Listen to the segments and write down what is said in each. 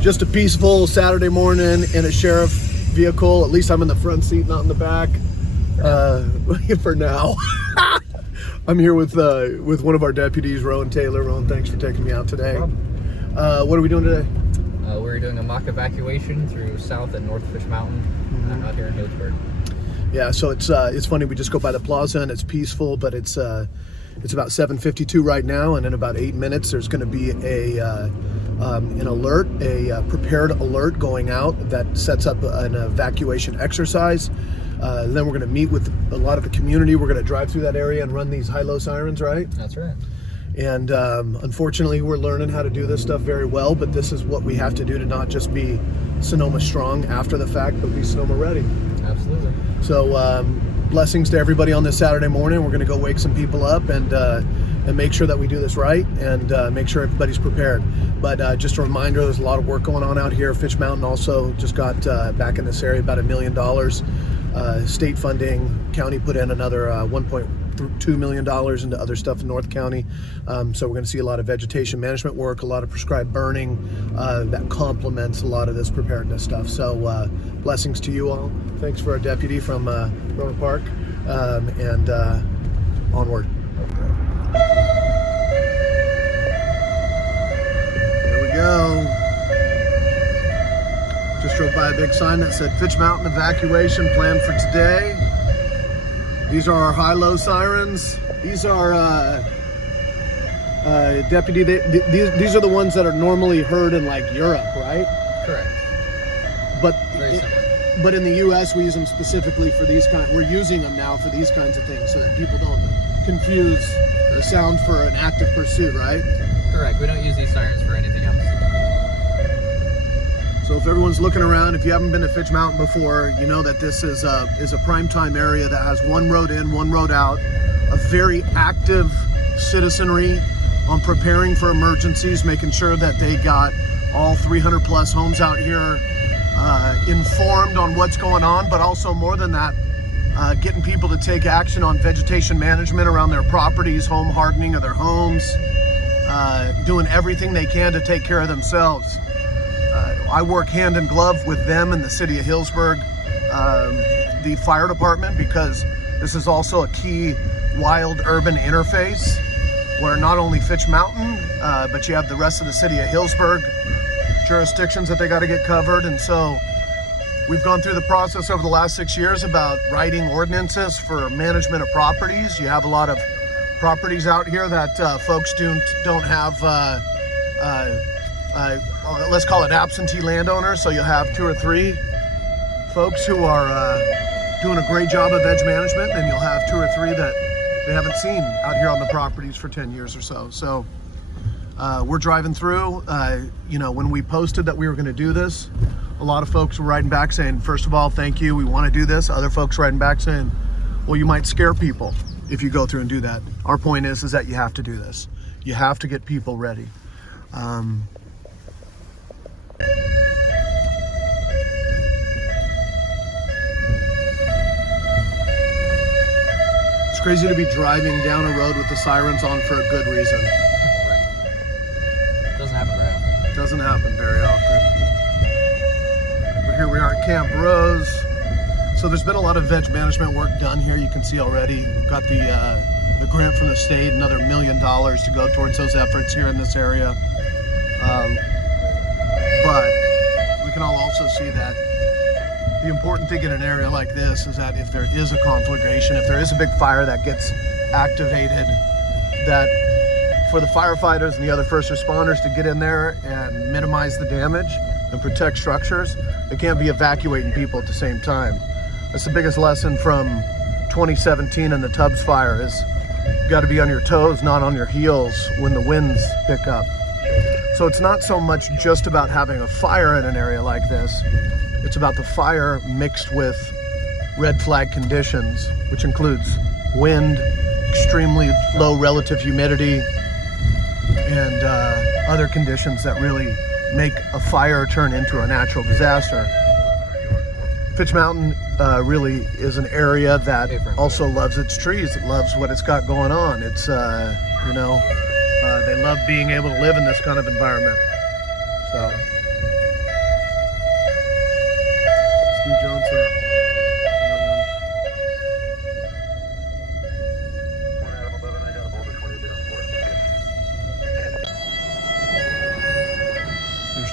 Just a peaceful Saturday morning in a sheriff vehicle. At least I'm in the front seat, not in the back. For now. I'm here with one of our deputies, Rowan Taylor. Rowan, thanks for taking me out today. What are we doing today? We're doing a mock evacuation through South and North Fitch Mountain out here in Healdsburg. Yeah, so it's funny. We just go by the plaza and it's peaceful, but it's about 7:52 right now, and in about 8 minutes there's going to be an alert, a prepared alert going out that sets up an evacuation exercise. Then we're going to meet with a lot of the community. We're going to drive through that area and run these high-low sirens, right? That's right. And unfortunately, we're learning how to do this stuff very well, but this is what we have to do to not just be Sonoma strong after the fact, but be Sonoma ready. Absolutely. So blessings to everybody on this Saturday morning. We're going to go wake some people up and make sure that we do this right and make sure everybody's prepared. But just a reminder, there's a lot of work going on out here. Fitch Mountain also just got back in this area about $1 million. State funding, county put in another $1.2 million into other stuff in North County. So we're going to see a lot of vegetation management work, a lot of prescribed burning that complements a lot of this preparedness stuff. So blessings to you all. Thanks for our deputy from Roanoke Park, and onward. There we go. Just drove by a big sign that said Fitch Mountain Evacuation Plan for today. These are our high-low sirens. These are deputy. These are the ones that are normally heard in like Europe, right? Correct. But Very similar. But in the U.S. we use them specifically for these kind. We're using them now for these kinds of things so that people don't confuse the sound for an active pursuit, right? Correct. We don't use these sirens for anything else. So if everyone's looking around, if you haven't been to Fitch Mountain before, you know that this is a prime time area that has one road in, one road out, a very active citizenry on preparing for emergencies, making sure that they got all 300 plus homes out here informed on what's going on, but also more than that, getting people to take action on vegetation management around their properties, home hardening of their homes, doing everything they can to take care of themselves. I work hand in glove with them in the city of Healdsburg, the fire department, because this is also a key wild urban interface where not only Fitch Mountain, but you have the rest of the city of Healdsburg jurisdictions that they got to get covered. And so we've gone through the process over the last 6 years about writing ordinances for management of properties. You have a lot of properties out here that folks don't have let's call it absentee landowners. So you'll have 2 or 3 folks who are doing a great job of veg management, and you'll have 2 or 3 that they haven't seen out here on the properties for 10 years or so. So we're driving through. When we posted that we were going to do this, a lot of folks were writing back saying, first of all, thank you, we want to do this. Other folks writing back saying, well, you might scare people if you go through and do that. Our point is that you have to do this. You have to get people ready. It's crazy to be driving down a road with the sirens on for a good reason. Doesn't happen very often. Doesn't happen very often. But here we are at Camp Rose. So there's been a lot of veg management work done here. You can see already. We've got the grant from the state, another $1 million to go towards those efforts here in this area. But we can all also see that the important thing in an area like this is that if there is a conflagration, if there is a big fire that gets activated, that for the firefighters and the other first responders to get in there and minimize the damage and protect structures, they can't be evacuating people at the same time. That's the biggest lesson from 2017 and the Tubbs fire is you got to be on your toes, not on your heels when the winds pick up. So it's not so much just about having a fire in an area like this. It's about the fire mixed with red flag conditions, which includes wind, extremely low relative humidity, and other conditions that really make a fire turn into a natural disaster. Fitch Mountain really is an area that also loves its trees. It loves what it's got going on. It's, they love being able to live in this kind of environment. So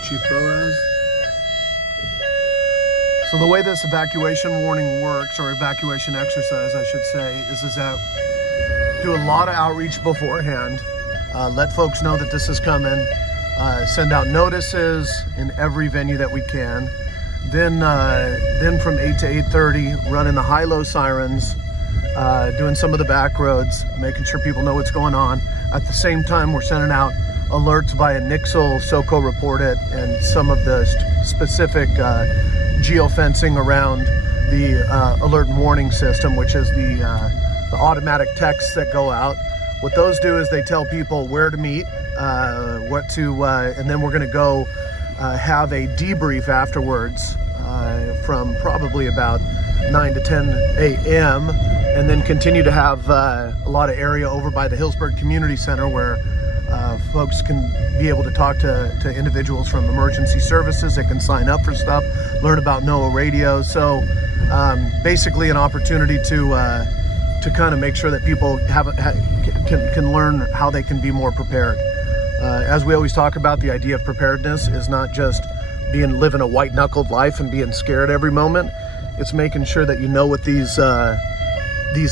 Chief Boaz. So the way this evacuation warning works, or evacuation exercise, I should say, is that do a lot of outreach beforehand, let folks know that this is coming, send out notices in every venue that we can. Then from 8 to 8:30, running the high-low sirens, doing some of the back roads, making sure people know what's going on. At the same time, we're sending out alerts via Nixle, SoCo Report It, and some of the specific geofencing around the alert and warning system, which is the automatic texts that go out. What those do is they tell people where to meet, and then we're going to go have a debrief afterwards from probably about 9 to 10 a.m. and then continue to have a lot of area over by the Healdsburg Community Center where folks can be able to talk to individuals from emergency services. They can sign up for stuff, learn about NOAA radio. So basically an opportunity to kind of make sure that people can learn how they can be more prepared. As we always talk about, the idea of preparedness is not just living a white-knuckled life and being scared every moment. It's making sure that you know what these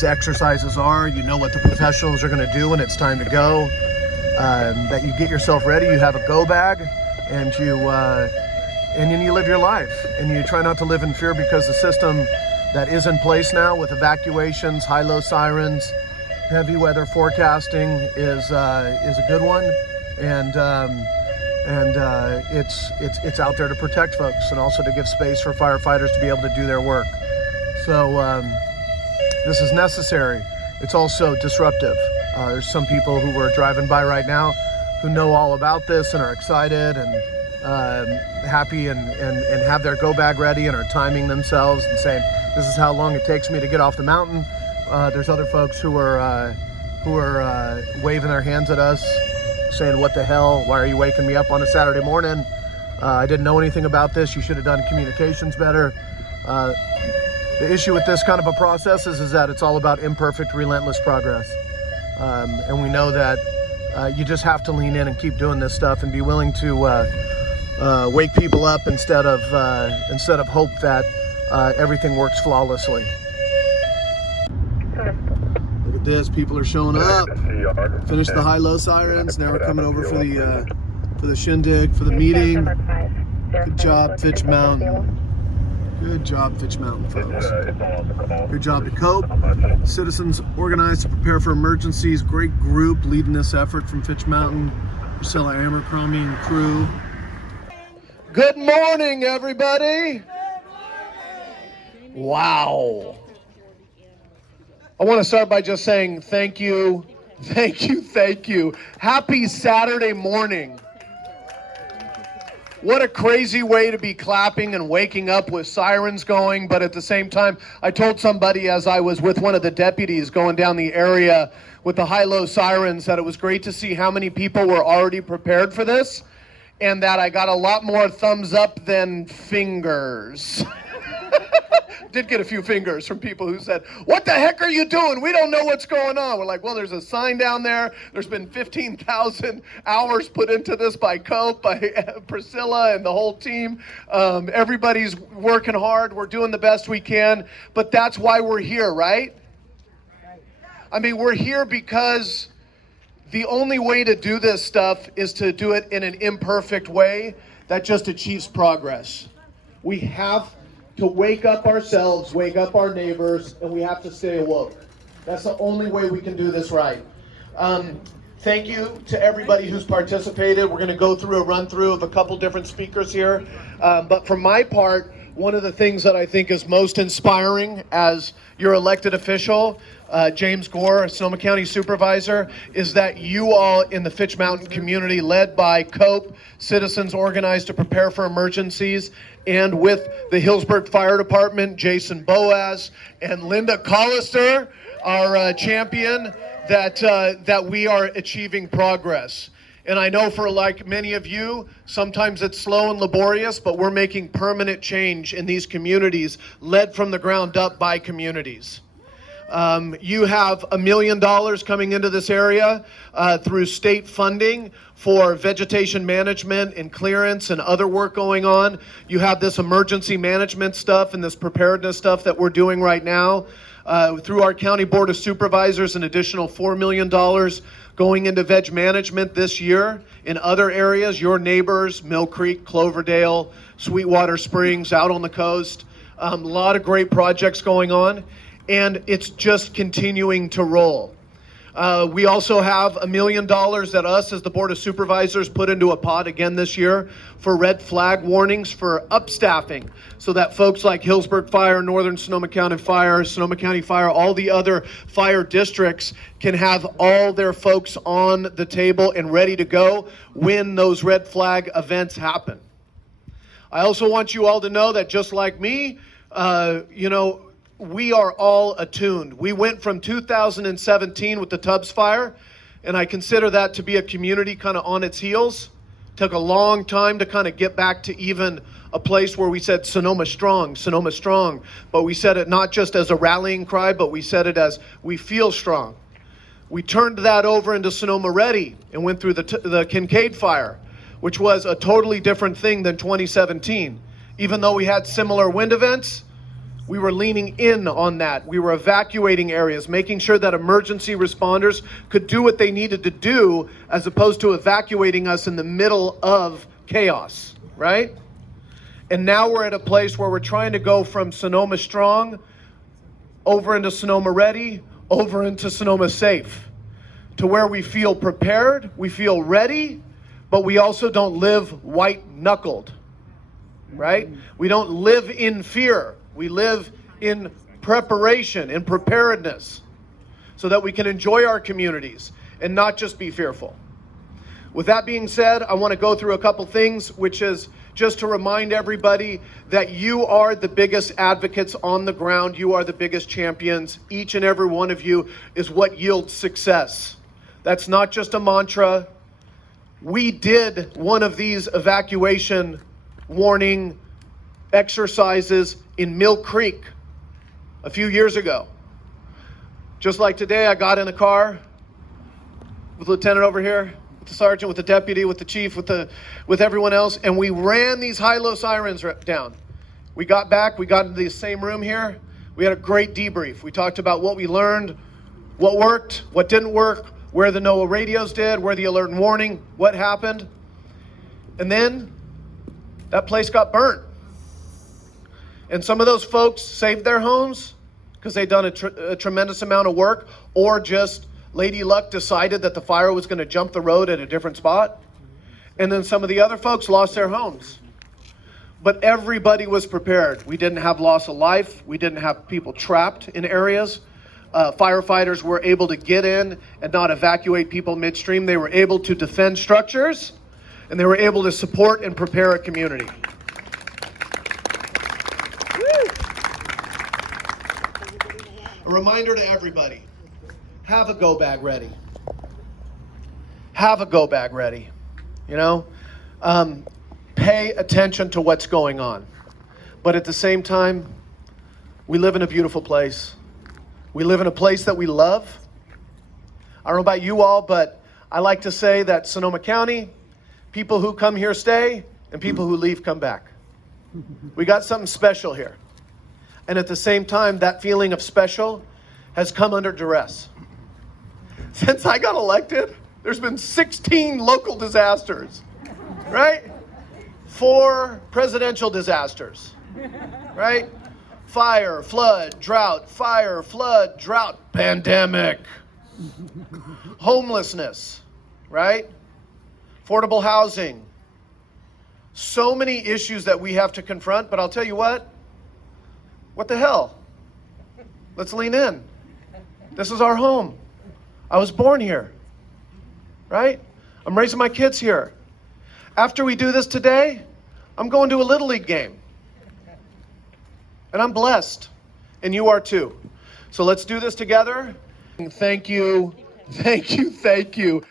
exercises are, you know what the professionals are going to do when it's time to go, that you get yourself ready, you have a go bag, and then you live your life. And you try not to live in fear, because the system that is in place now with evacuations, high-low sirens, heavy weather forecasting is a good one. And it's out there to protect folks and also to give space for firefighters to be able to do their work. So this is necessary. It's also disruptive. There's some people who are driving by right now who know all about this and are excited and happy and have their go bag ready and are timing themselves and saying, this is how long it takes me to get off the mountain. There's other folks who are waving their hands at us, saying, what the hell, why are you waking me up on a Saturday morning? I didn't know anything about this. You should have done communications better. The issue with this kind of a process is that it's all about imperfect, relentless progress. And we know that you just have to lean in and keep doing this stuff and be willing to wake people up instead of hope that everything works flawlessly. Look at this, people are showing up. Finished the high-low sirens. Now we're coming over for the shindig, for the meeting. Good job, Fitch Mountain. Good job, Fitch Mountain, folks. Good job to COPE. Citizens organized to prepare for emergencies. Great group leading this effort from Fitch Mountain. Priscilla Abercrombie and crew. Good morning, everybody. Wow. I want to start by just saying thank you, thank you, thank you. Happy Saturday morning. What a crazy way to be clapping and waking up with sirens going, but at the same time, I told somebody as I was with one of the deputies going down the area with the high-low sirens that it was great to see how many people were already prepared for this, and that I got a lot more thumbs up than fingers. Did get a few fingers from people who said, what the heck are you doing? We don't know what's going on. We're like, well, there's a sign down there. There's been 15,000 hours put into this by COPE, by Priscilla and the whole team. Everybody's working hard. We're doing the best we can. But that's why we're here, right? I mean, we're here because the only way to do this stuff is to do it in an imperfect way that just achieves progress. We have to wake up ourselves, wake up our neighbors, and we have to stay awoke. That's the only way we can do this right. Thank you to everybody who's participated. We're going to go through a run-through of a couple different speakers here. But for my part, one of the things that I think is most inspiring as your elected official, James Gore, Sonoma County Supervisor, is that you all in the Fitch Mountain community, led by COPE, Citizens Organized to Prepare for Emergencies, and with the Healdsburg Fire Department, Jason Boaz, and Linda Collister, our champion, that we are achieving progress. And I know for like many of you, sometimes it's slow and laborious, but we're making permanent change in these communities led from the ground up by communities. You have $1 million coming into this area through state funding for vegetation management and clearance and other work going on. You have this emergency management stuff and this preparedness stuff that we're doing right now. Through our County Board of Supervisors, an additional $4 million going into veg management this year in other areas, your neighbors, Mill Creek, Cloverdale, Sweetwater Springs, out on the coast. A lot of great projects going on, and it's just continuing to roll. We also have $1 million that us as the Board of Supervisors put into a pot again this year for red flag warnings for upstaffing, so that folks like Healdsburg Fire, Northern Sonoma County Fire, Sonoma County Fire, all the other fire districts can have all their folks on the table and ready to go when those red flag events happen. I also want you all to know that just like me, we are all attuned. We went from 2017 with the Tubbs fire, and I consider that to be a community kind of on its heels. Took a long time to kind of get back to even a place where we said Sonoma strong, Sonoma strong. But we said it not just as a rallying cry, but we said it as we feel strong. We turned that over into Sonoma ready and went through the Kincaid fire, which was a totally different thing than 2017. Even though we had similar wind events, we were leaning in on that. We were evacuating areas, making sure that emergency responders could do what they needed to do as opposed to evacuating us in the middle of chaos, right? And now we're at a place where we're trying to go from Sonoma strong over into Sonoma ready, over into Sonoma safe, to where we feel prepared, we feel ready, but we also don't live white-knuckled, right? We don't live in fear. We live in preparation, in preparedness, so that we can enjoy our communities and not just be fearful. With that being said, I want to go through a couple things, which is just to remind everybody that you are the biggest advocates on the ground. You are the biggest champions. Each and every one of you is what yields success. That's not just a mantra. We did one of these evacuation warning exercises in Mill Creek a few years ago. Just like today, I got in a car with the lieutenant over here, with the sergeant, with the deputy, with the chief, with everyone else, and we ran these high-low sirens down. We got back, we got into the same room here, we had a great debrief. We talked about what we learned, what worked, what didn't work, where the NOAA radios did, where the alert and warning, what happened. And then that place got burnt. And some of those folks saved their homes because they'd done a tremendous amount of work, or just Lady Luck decided that the fire was going to jump the road at a different spot. And then some of the other folks lost their homes. But everybody was prepared. We didn't have loss of life. We didn't have people trapped in areas. Firefighters were able to get in and not evacuate people midstream. They were able to defend structures, and they were able to support and prepare a community. A reminder to everybody, have a go bag ready. Have a go bag ready, pay attention to what's going on. But at the same time, we live in a beautiful place. We live in a place that we love. I don't know about you all, but I like to say that Sonoma County, people who come here stay, and people who leave come back. We got something special here. And at the same time, that feeling of special has come under duress. Since I got elected, there's been 16 local disasters, right? 4 presidential disasters, right? Fire, flood, drought, fire, flood, drought, pandemic, homelessness, right? Affordable housing. So many issues that we have to confront, but I'll tell you what the hell? Let's lean in. This is our home. I was born here, right? I'm raising my kids here. After we do this today, I'm going to a Little League game. And I'm blessed, and you are too. So let's do this together. Thank you, thank you, thank you.